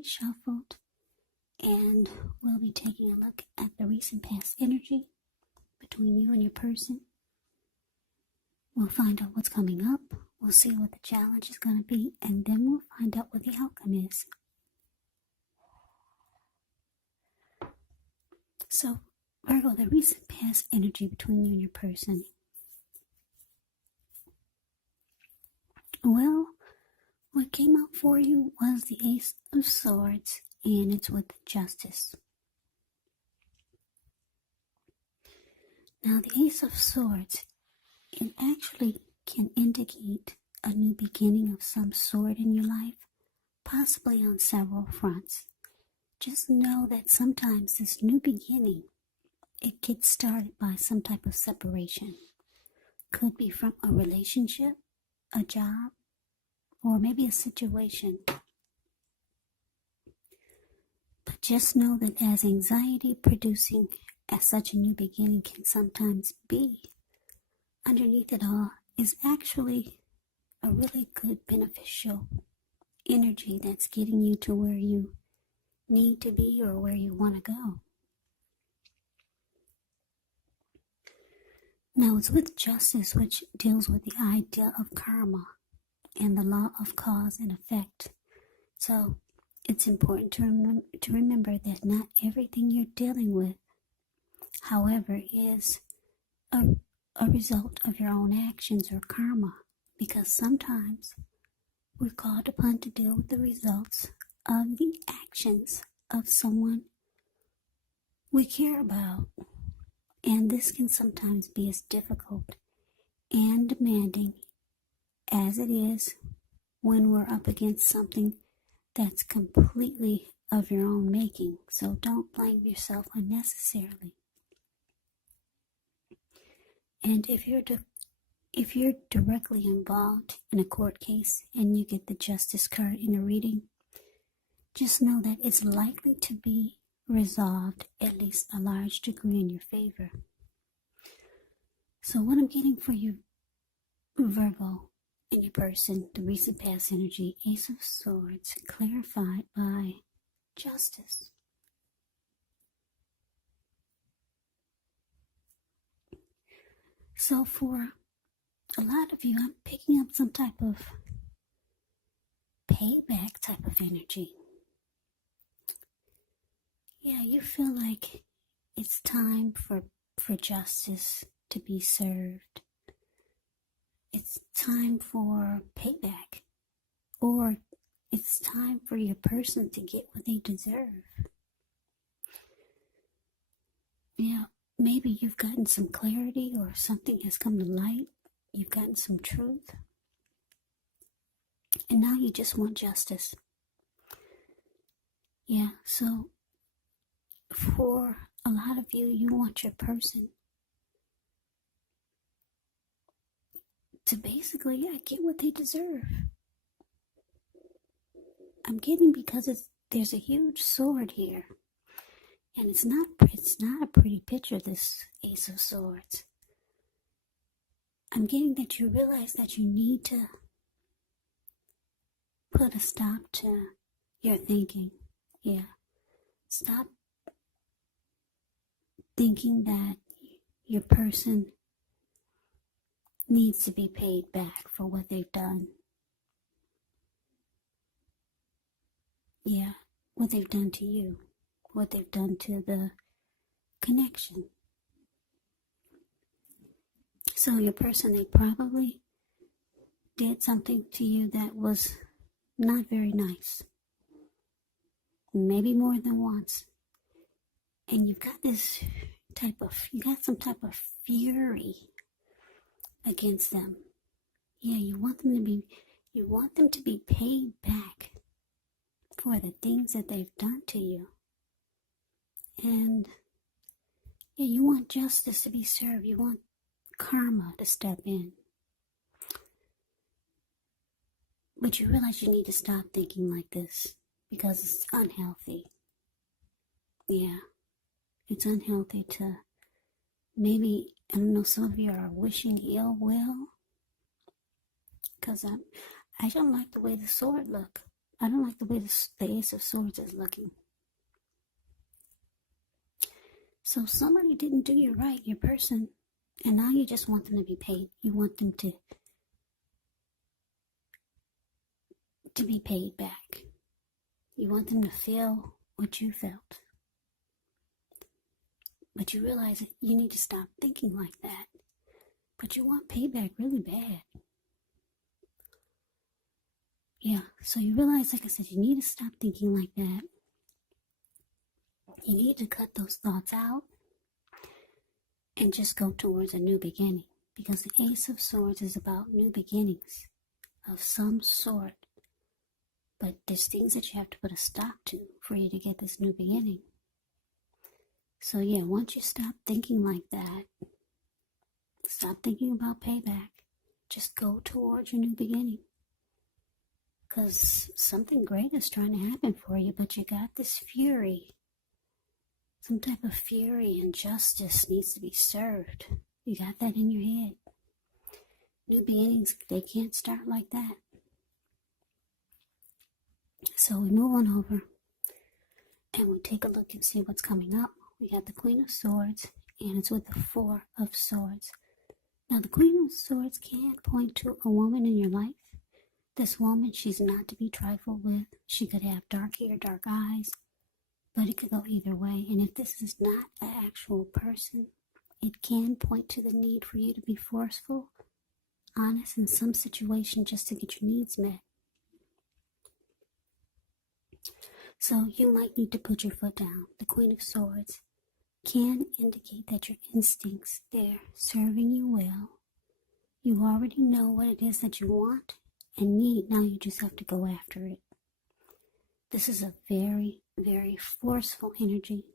cards shuffled, and we'll be taking a look at the recent past energy between you and your person. We'll find out what's coming up. We'll see what the challenge is going to be, and then we'll find out what the outcome is. So, Virgo, the recent past energy between you and your person. Well, what came out for you was the Ace of Swords, and it's with Justice. Now, the Ace of Swords, it actually can indicate a new beginning of some sort in your life, possibly on several fronts. Just know that sometimes this new beginning, it gets started by some type of separation. Could be from a relationship, a job, or maybe a situation. But just know that as anxiety producing as such a new beginning can sometimes be, underneath it all is actually a really good beneficial energy that's getting you to where you need to be or where you want to go. Now it's with Justice, which deals with the idea of karma and the law of cause and effect. So it's important to remember that not everything you're dealing with, however, is a result of your own actions or karma, because sometimes we're called upon to deal with the results of the actions of someone we care about. And this can sometimes be as difficult and demanding as it is when we're up against something that's completely of your own making. So don't blame yourself unnecessarily. And if you're directly involved in a court case and you get the Justice card in a reading, just know that it's likely to be resolved at least a large degree in your favor. So what I'm getting for you, Virgo, in your person, the recent past energy, Ace of Swords, clarified by Justice. So for a lot of you, I'm picking up some type of payback type of energy. Yeah, you feel like it's time for justice to be served. It's time for payback. Or it's time for your person to get what they deserve. Yeah, maybe you've gotten some clarity or something has come to light. You've gotten some truth. And now you just want justice. Yeah, so for a lot of you, you want your person to basically, get what they deserve. I'm getting because there's a huge sword here. And it's not a pretty picture, this Ace of Swords. I'm getting that you realize that you need to put a stop to your thinking. Yeah. Stop thinking that your person needs to be paid back for what they've done. Yeah, what they've done to you, what they've done to the connection. So your person, they probably did something to you that was not very nice. Maybe more than once. And you got some type of fury against them. Yeah, you want them to be paid back for the things that they've done to you. And yeah, you want justice to be served. You want karma to step in. But you realize you need to stop thinking like this because it's unhealthy. Yeah, it's unhealthy to maybe, I don't know, some of you are wishing ill will. Because I don't like the way the sword look. I don't like the way the Ace of Swords is looking. So somebody didn't do you right, your person, and now you just want them to be paid. You want them to be paid back. You want them to feel what you felt. But you realize that you need to stop thinking like that. But you want payback really bad. Yeah, so you realize, like I said, you need to stop thinking like that. You need to cut those thoughts out and just go towards a new beginning. Because the Ace of Swords is about new beginnings of some sort. But there's things that you have to put a stop to for you to get this new beginning. So yeah, once you stop thinking like that, stop thinking about payback, just go towards your new beginning. Because something great is trying to happen for you, but you got this fury. Some type of fury and justice needs to be served. You got that in your head. New beginnings, they can't start like that. So we move on over and we take a look and see what's coming up. We got the Queen of Swords, and it's with the Four of Swords. Now, the Queen of Swords can point to a woman in your life. This woman, she's not to be trifled with. She could have dark hair, dark eyes, but it could go either way. And if this is not an actual person, it can point to the need for you to be forceful, honest in some situation just to get your needs met. So you might need to put your foot down. The Queen of Swords can indicate that your instincts, they're serving you well. You already know what it is that you want and need. Now you just have to go after it. This is a very, very forceful energy,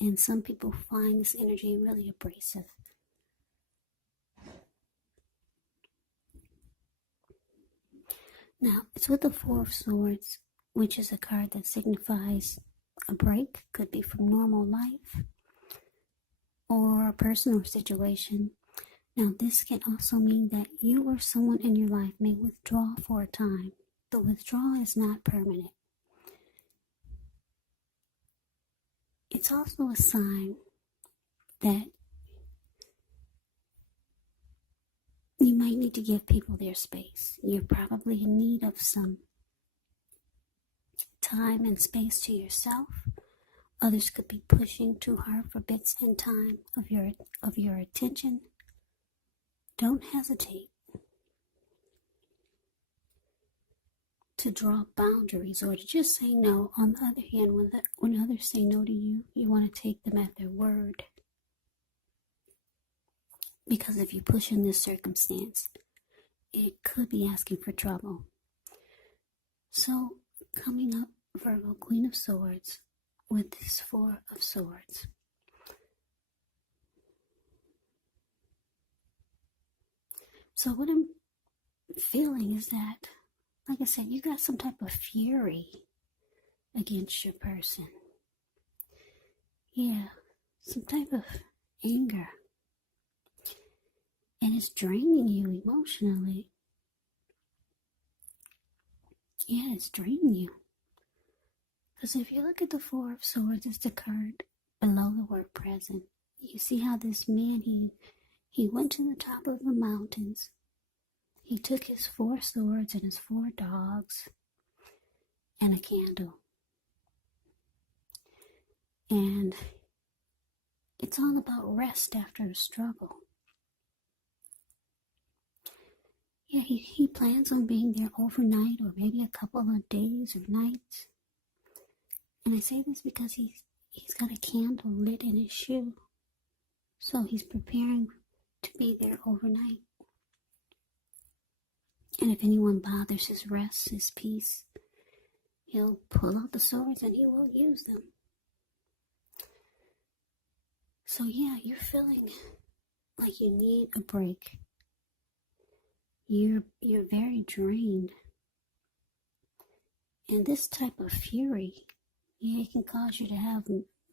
and some people find this energy really abrasive. Now, it's with the Four of Swords, which is a card that signifies a break. Could be from normal life or a person or situation. Now, this can also mean that you or someone in your life may withdraw for a time. The withdrawal is not permanent. It's also a sign that you might need to give people their space. You're probably in need of some time and space to yourself. Others could be pushing too hard for bits and time of your attention. Don't hesitate to draw boundaries or to just say no. On the other hand, when others say no to you, you want to take them at their word. Because if you push in this circumstance, it could be asking for trouble. So, coming up, Virgo, Queen of Swords, with this Four of Swords. So what I'm feeling is that, like I said, you got some type of fury against your person. Yeah, some type of anger. And it's draining you emotionally. Yeah, it's draining you. Because if you look at the Four of Swords, it's the card below the word present. You see how this man, he went to the top of the mountains. He took his 4 swords and his 4 dogs and a candle. And it's all about rest after a struggle. Yeah, he plans on being there overnight or maybe a couple of days or nights. And I say this because he's got a candle lit in his shoe. So he's preparing to be there overnight. And if anyone bothers his rest, his peace, he'll pull out the swords and he will use them. So yeah, you're feeling like you need a break. You're very drained. And this type of fury, yeah, it can cause you to have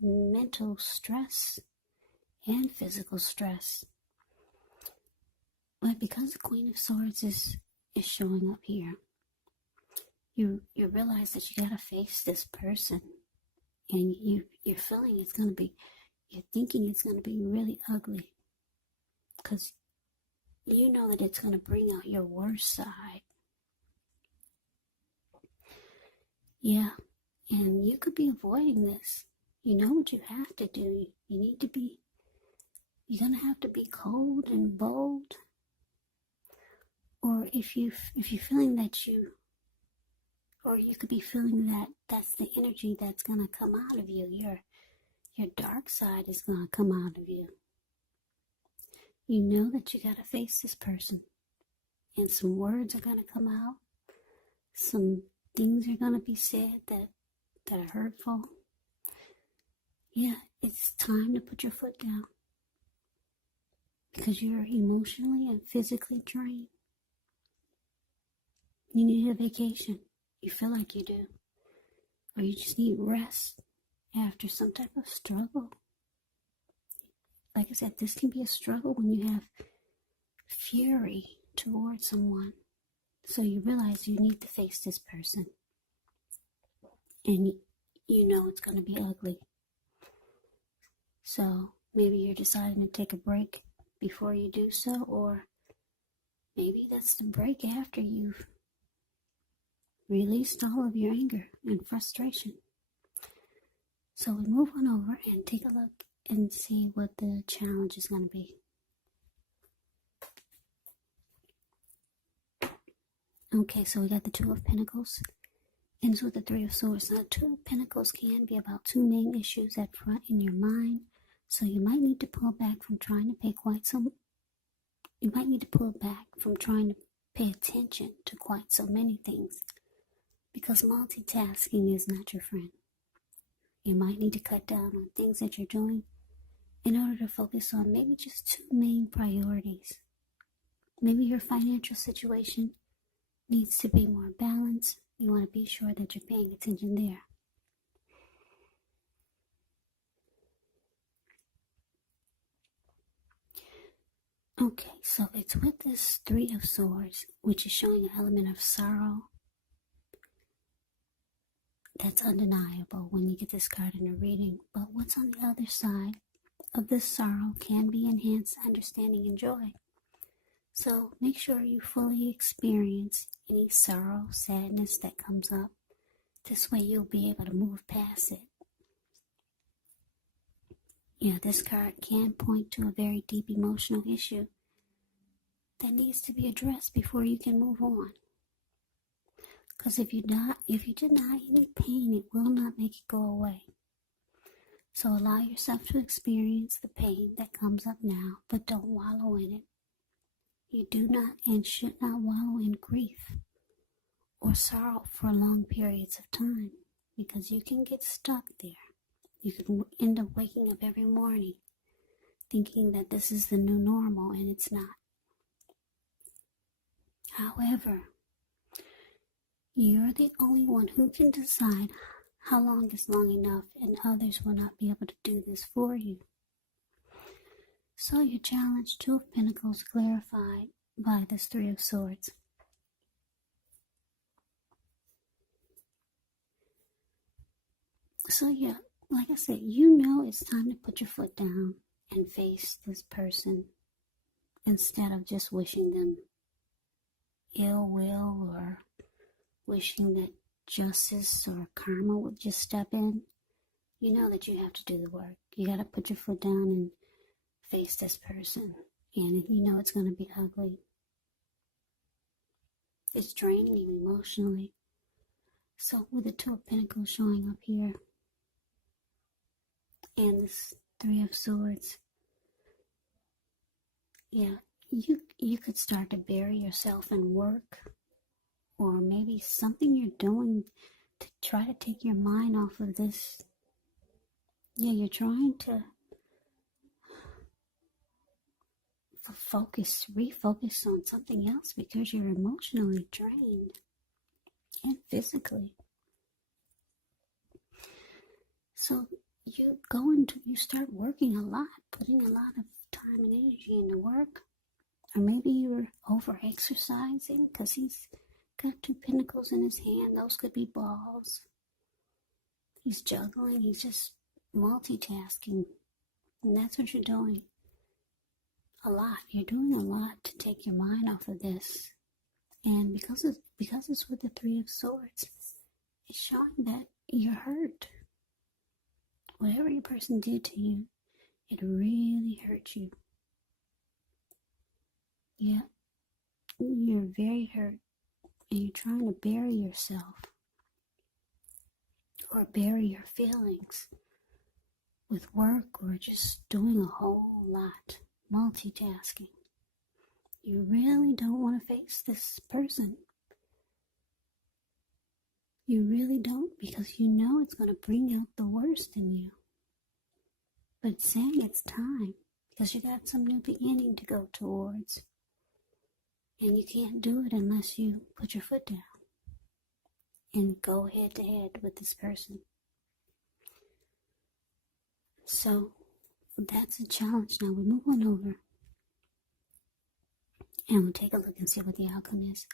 mental stress and physical stress. But because the Queen of Swords is showing up here, you realize that you gotta face this person, and you're feeling it's gonna be, you're thinking it's gonna be really ugly, because you know that it's gonna bring out your worst side. Yeah, and you could be avoiding this. You know what you have to do. You need to be, you're gonna have to be cold and bold. Or if you're feeling that or you could be feeling that that's the energy that's gonna come out of you. Your dark side is gonna come out of you. You know that you gotta face this person, and some words are gonna come out. Some things are gonna be said that are hurtful. Yeah, it's time to put your foot down, because you're emotionally and physically drained. You need a vacation. You feel like you do. Or you just need rest after some type of struggle. Like I said, this can be a struggle when you have fury towards someone. So you realize you need to face this person. And you know it's going to be ugly. So maybe you're deciding to take a break before you do so, or maybe that's the break after you've released all of your anger and frustration. So we move on over and take a look and see what the challenge is going to be. Okay, so we got the Two of Pentacles. Ends with the Three of Swords. Now, Two of Pentacles can be about two main issues at front in your mind. So you might need to pull back from trying to pay attention to quite so many things, because multitasking is not your friend. You might need to cut down on things that you're doing in order to focus on maybe just two main priorities. Maybe your financial situation needs to be more balanced. You want to be sure that you're paying attention there. Okay, so it's with this Three of Swords, which is showing an element of sorrow that's undeniable when you get this card in a reading. But what's on the other side of this sorrow can be enhanced understanding and joy. So make sure you fully experience any sorrow, sadness that comes up. This way you'll be able to move past it. Yeah, this card can point to a very deep emotional issue that needs to be addressed before you can move on. Because if you deny any pain, it will not make it go away. So allow yourself to experience the pain that comes up now, but don't wallow in it. You do not and should not wallow in grief or sorrow for long periods of time, because you can get stuck there. You can end up waking up every morning thinking that this is the new normal, and it's not. However, you're the only one who can decide how long is long enough, and others will not be able to do this for you. So your challenge, Two of Pentacles, clarified by this Three of Swords. So yeah, like I said, you know it's time to put your foot down and face this person instead of just wishing them ill will or wishing that justice or karma would just step in. You know that you have to do the work. You got to put your foot down and face this person. And you know it's going to be ugly. It's draining you emotionally. So with the Two of Pentacles showing up here and this Three of Swords, yeah, you could start to bury yourself in work, or maybe something you're doing to try to take your mind off of this. Yeah, you're trying to refocus on something else because you're emotionally drained and physically. So you start working a lot, putting a lot of time and energy into work. Or maybe you're over exercising, because got 2 pentacles in his hand. Those could be balls. He's juggling. He's just multitasking. And that's what you're doing. A lot. You're doing a lot to take your mind off of this. And because it's with the Three of Swords, it's showing that you're hurt. Whatever your person did to you, it really hurt you. Yeah. You're very hurt. And you're trying to bury yourself. Or bury your feelings. With work or just doing a whole lot. Multitasking. You really don't want to face this person. You really don't, because you know it's going to bring out the worst in you. But it's saying it's time, because you got some new beginning to go towards. And you can't do it unless you put your foot down and go head to head with this person. So that's a challenge. Now we move on over and we'll take a look and see what the outcome is.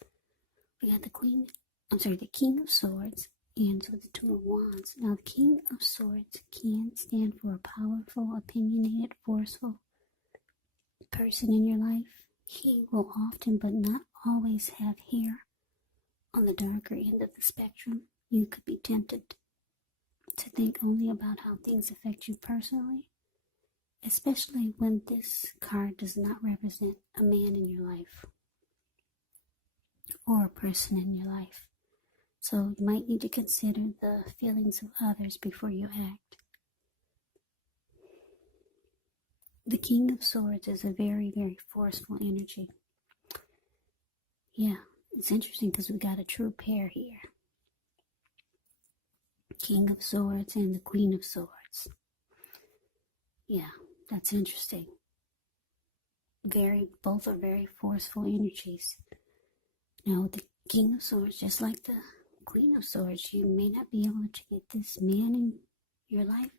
We got the King of Swords and with the Two of Wands. Now the King of Swords can stand for a powerful, opinionated, forceful person in your life. He will often, but not always, have hair on the darker end of the spectrum. You could be tempted to think only about how things affect you personally, especially when this card does not represent a man in your life or a person in your life. So you might need to consider the feelings of others before you act. The King of Swords is a very, very forceful energy. Yeah, it's interesting because we got a true pair here. King of Swords and the Queen of Swords. Yeah, that's interesting. Both are very forceful energies. Now, the King of Swords, just like the Queen of Swords, you may not be able to get this man in your life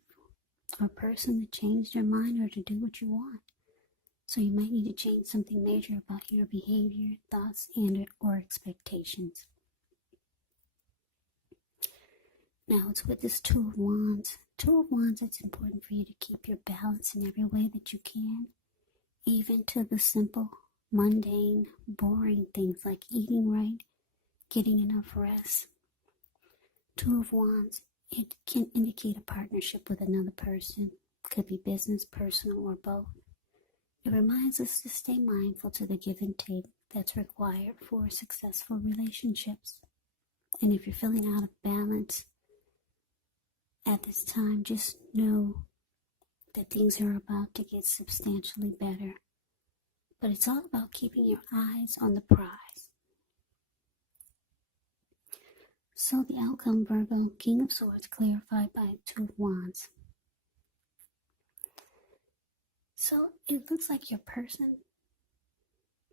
or person to change their mind or to do what you want. So you might need to change something major about your behavior, thoughts, and or expectations. Now it's with this Two of Wands. Two of Wands, it's important for you to keep your balance in every way that you can, even to the simple, mundane, boring things like eating right, getting enough rest. Two of Wands, it can indicate a partnership with another person. Could be business, personal, or both. It reminds us to stay mindful to the give and take that's required for successful relationships. And if you're feeling out of balance at this time, just know that things are about to get substantially better. But it's all about keeping your eyes on the prize. So the outcome, Virgo, King of Swords, clarified by Two of Wands. So it looks like your person,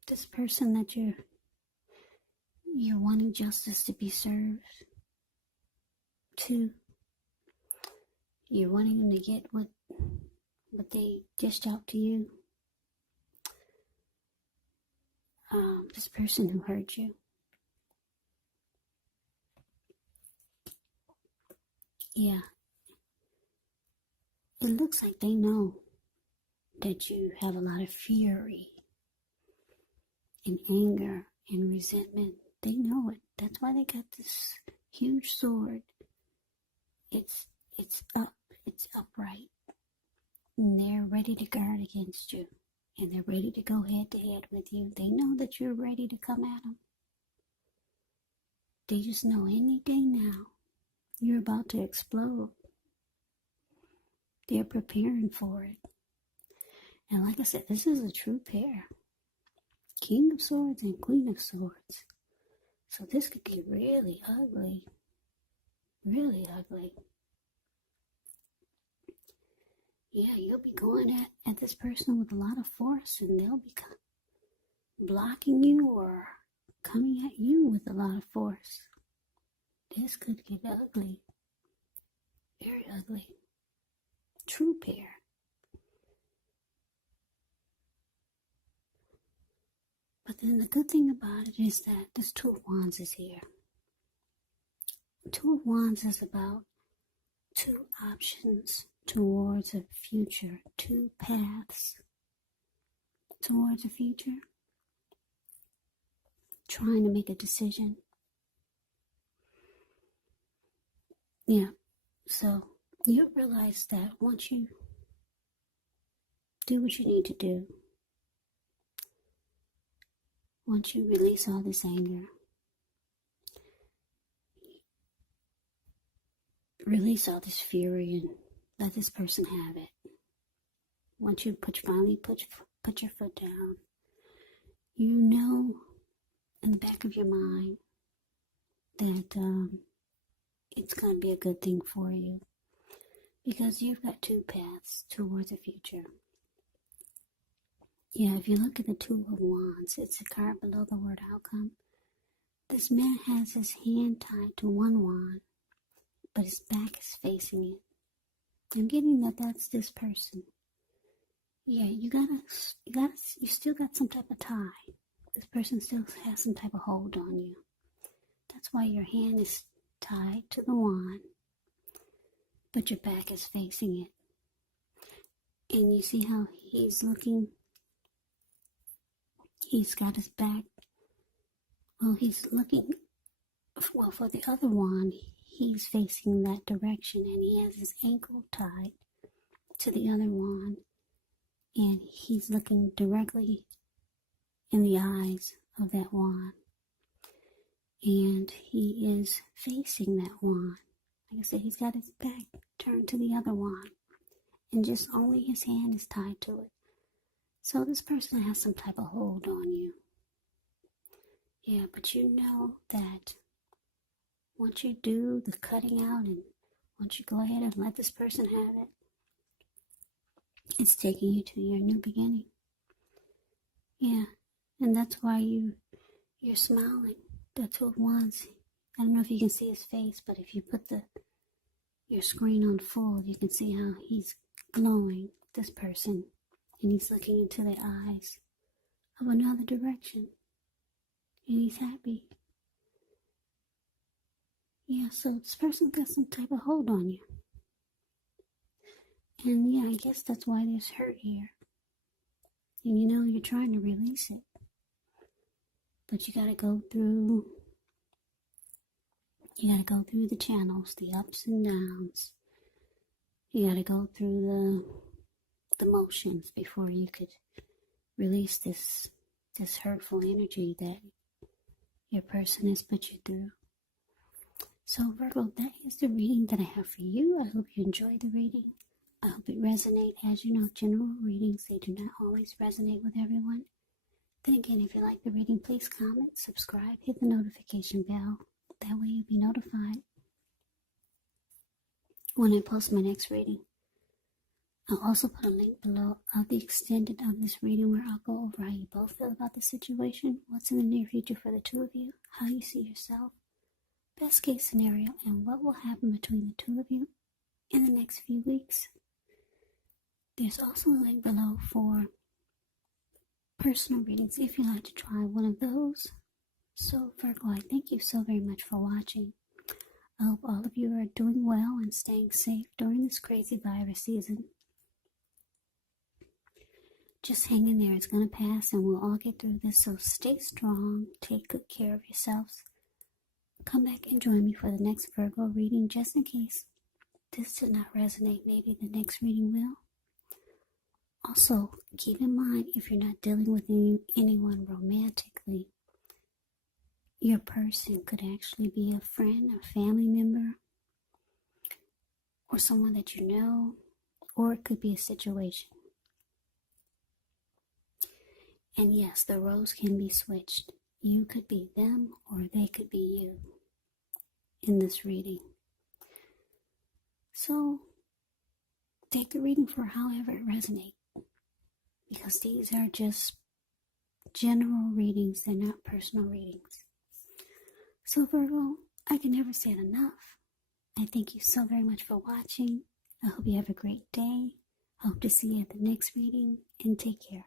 this person that you're wanting justice to be served to, you're wanting them to get what they dished out to you. This person who hurt you. Yeah. It looks like they know that you have a lot of fury and anger and resentment. They know it. That's why they got this huge sword. It's upright. And they're ready to guard against you. And they're ready to go head to head with you. They know that you're ready to come at them. They just know any day now you're about to explode. They're preparing for it. And like I said, this is a true pair. King of Swords and Queen of Swords. So this could get really ugly. Really ugly. Yeah, you'll be going at this person with a lot of force, and they'll be blocking you or coming at you with a lot of force. This could get ugly. Very ugly. True pair. But then the good thing about it is that this Two of Wands is here. Two of Wands is about two options towards a future, two paths towards a future, trying to make a decision. Yeah, so you realize that once you do what you need to do, once you release all this anger, release all this fury and let this person have it. Once you finally put your foot down, you know in the back of your mind that it's going to be a good thing for you, because you've got two paths towards the future. Yeah, if you look at the Two of Wands, it's a card below the word outcome. This man has his hand tied to one wand, but his back is facing it. I'm getting that that's this person. Yeah, you still got some type of tie. This person still has some type of hold on you. That's why your hand is tied to the wand, but your back is facing it. And you see how he's looking? He's got his back. Well, he's looking. Well, for the other wand, he's facing that direction, and he has his ankle tied to the other wand, and he's looking directly in the eyes of that wand, and he is facing that wand. Like I said, he's got his back turned to the other wand, and just only his hand is tied to it. So this person has some type of hold on you. Yeah, but you know that once you do the cutting out and once you go ahead and let this person have it, it's taking you to your new beginning. Yeah, and that's why you're smiling. The Two of Wands. I don't know if you can see his face, but if you put your screen on full, you can see how he's glowing, this person, and he's looking into the eyes of another direction, and he's happy. Yeah, so this person's got some type of hold on you. And yeah, I guess that's why there's hurt here. And you know, you're trying to release it. But you gotta go through the channels, the ups and downs. You gotta go through the motions before you could release this hurtful energy that your person has put you through. So Virgo, that is the reading that I have for you. I hope you enjoyed the reading. I hope it resonates. As you know, general readings, they do not always resonate with everyone. Then again, if you like the reading, please comment, subscribe, hit the notification bell. That way you'll be notified when I post my next reading. I'll also put a link below of the extended of this reading where I'll go over how you both feel about the situation, what's in the near future for the two of you, how you see yourself, best case scenario, and what will happen between the two of you in the next few weeks. There's also a link below for personal readings if you'd like to try one of those. So Virgo, I thank you so very much for watching. I hope all of you are doing well and staying safe during this crazy virus season. Just hang in there. It's going to pass and we'll all get through this. So stay strong. Take good care of yourselves. Come back and join me for the next Virgo reading, just in case this did not resonate. Maybe the next reading will. Also, keep in mind, if you're not dealing with anyone romantically, your person could actually be a friend, a family member, or someone that you know, or it could be a situation. And yes, the roles can be switched. You could be them, or they could be you in this reading. So, take the reading for however it resonates, because these are just general readings, they're not personal readings. So Virgo, I can never say it enough. I thank you so very much for watching. I hope you have a great day. I hope to see you at the next reading, and take care.